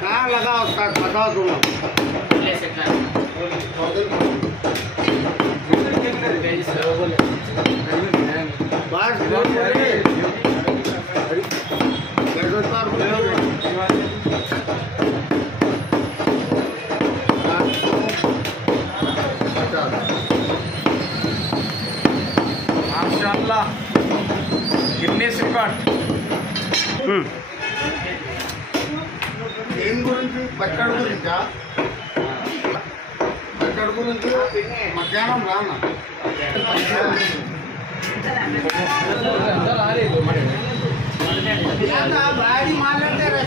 कहाँ लगाओ बताओ तुम माशाअल्लाह गिन्नीस रिकॉर्ड ఏం గురించి పచ్చడి గురించా పచ్చడి గురించి మధ్యాహ్నం రానా బాడీ మాట్లాడతారా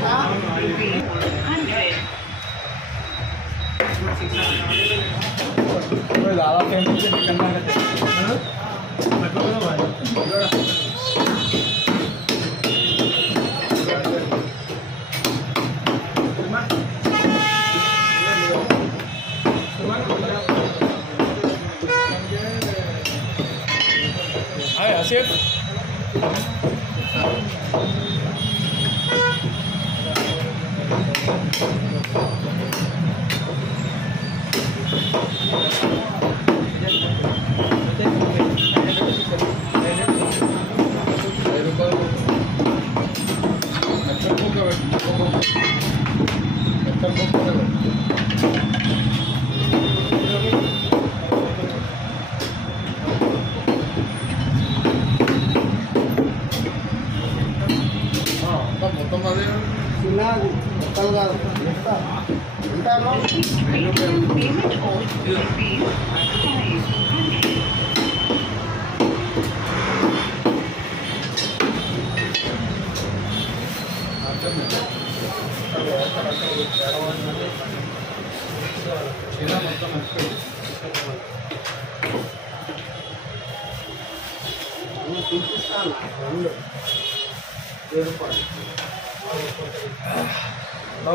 ज़्यादा फेमस से निकलना रहता है हाय आसिफ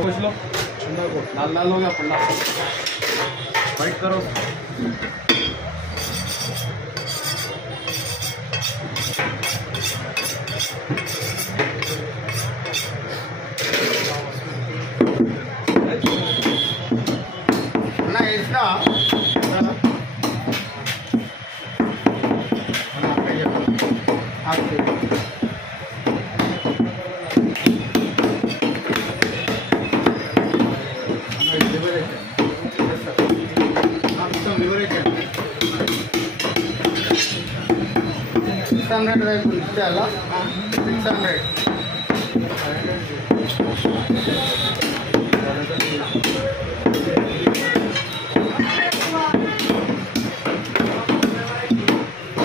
कुछ लो लाल लाल हो गया पन्ना वाइट करो ना इसका చాలా 600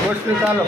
गोश्त निकालो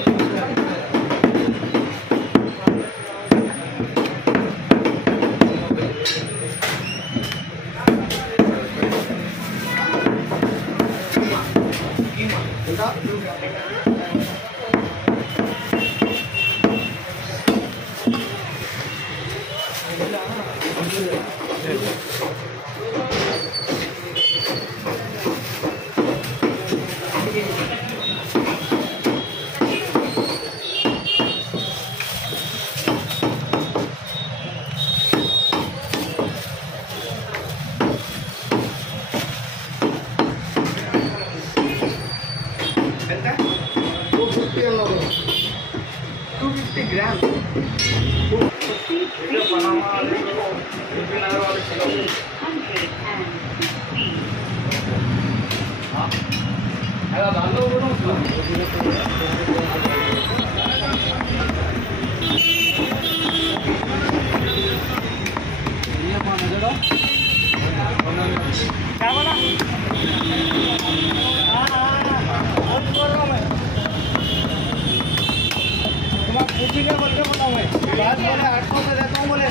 क्या बोला पूछेंगे बोल के बताऊँ मैं बात बोले 800 में देता हूँ बोले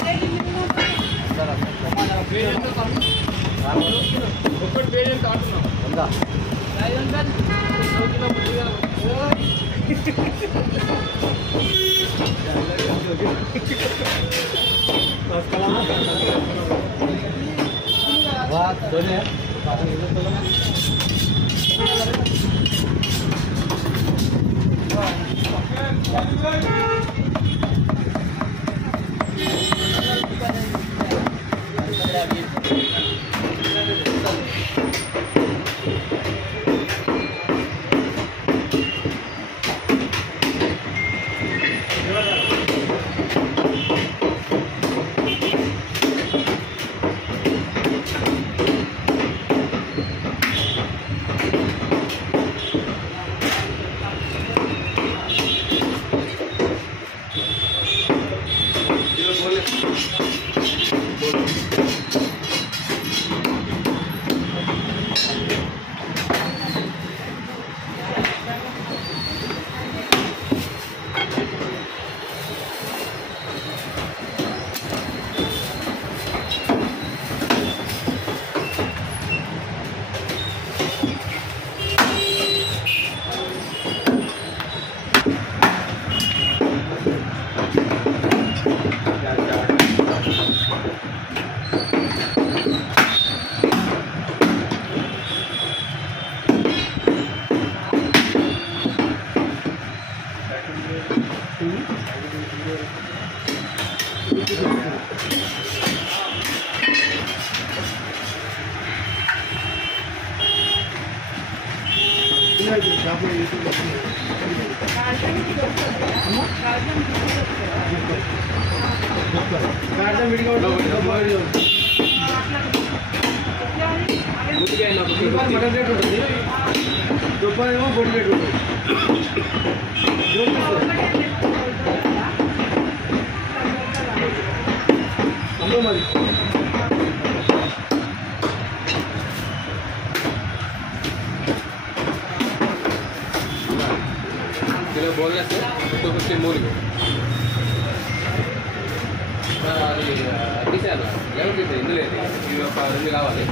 మటన్ రేట్ ఉంటుంది, రూపాయలు ఏమో బొడి రేట్ ఉంటుంది. అందులో మరి किलो बोनलेस 250 మూలికి అది తీసాను ఎవరు తీసాను ఇందులో ఇది ఒక 2 కావాలి.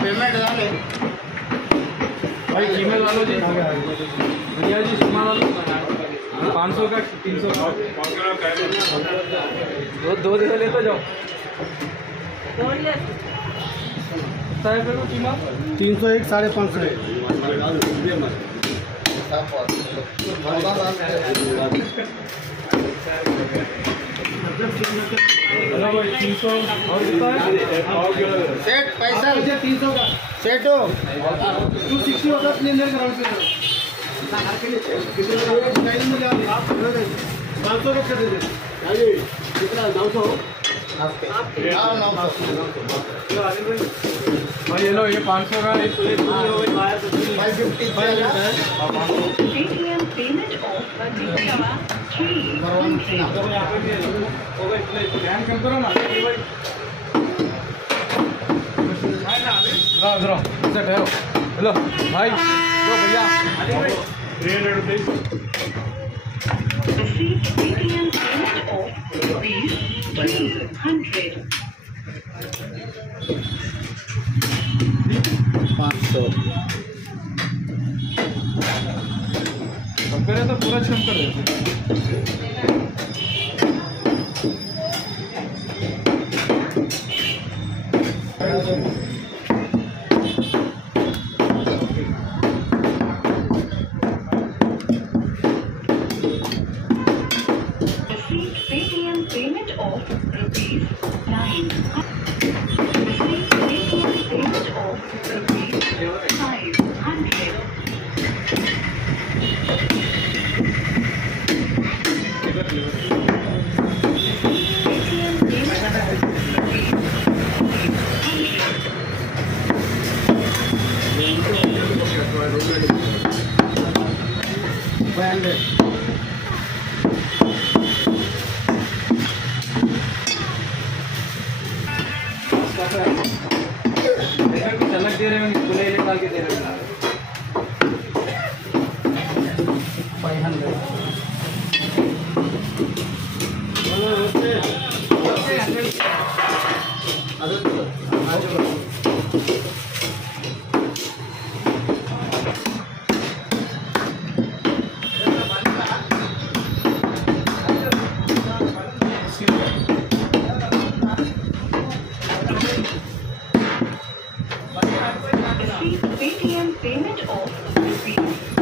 पेमेंट डाले भाई कीमत वालों जी भैया जी सुमा वालों 500 का 300 का दो दे लेते जाओ 301 550 हेलो भाई 300 और कितना है सेट पैसा 300 का सेट हो 260 होगा प्लेन ग्राउंड से 500 का कर दीजिए कितना 900 भाई ये लो ये 500 का एक plate 550 Paytm payment of Rupees 300. Scan कर करो ना इधर इधर ठहरो हेलो भाई लो भैया 300 rupees Receive Paytm payment of Rupees 300. 500 करे तो पूरा छम कर देते Receive Paytm payment of Rupees 900. Receive Paytm payment of Rupees 500. Paytm payment of Rupees 500 अलग दे रहे होंगे खुले निकाल के दे रहे होंगे 500. Receive Paytm payment of Rupees